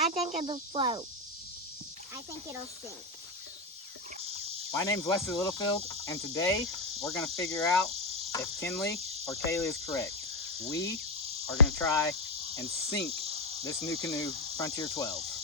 I think it'll float. I think it'll sink. My name's Wesley Littlefield, and today we're going to figure out if Kinley or Kaylee is correct. We are going to try and sink this Nucanoe Frontier 12.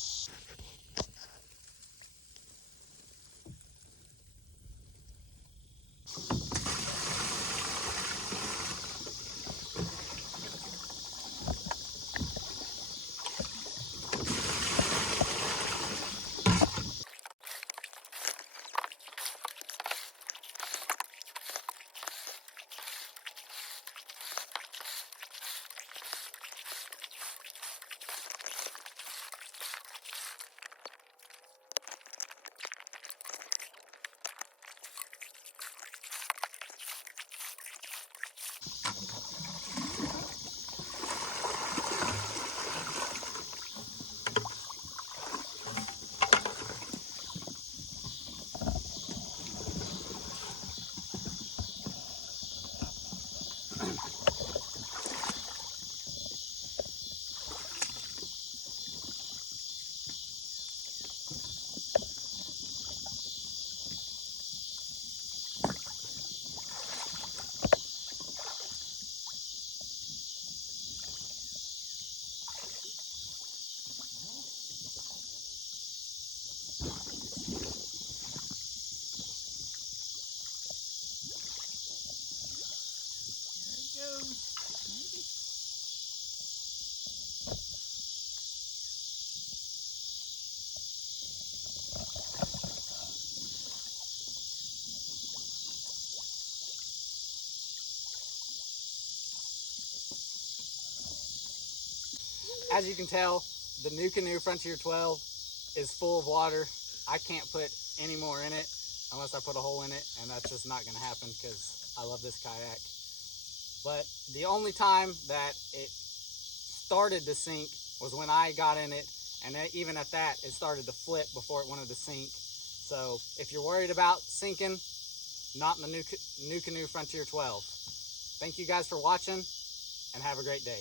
As you can tell, the Nucanoe Frontier 12 is full of water. I can't put any more in it unless I put a hole in it, and that's just not going to happen because I love this kayak. But the only time that it started to sink was when I got in it, and even at that, it started to flip before it wanted to sink. So if you're worried about sinking, not in the Nucanoe Frontier 12. Thank you guys for watching, and have a great day.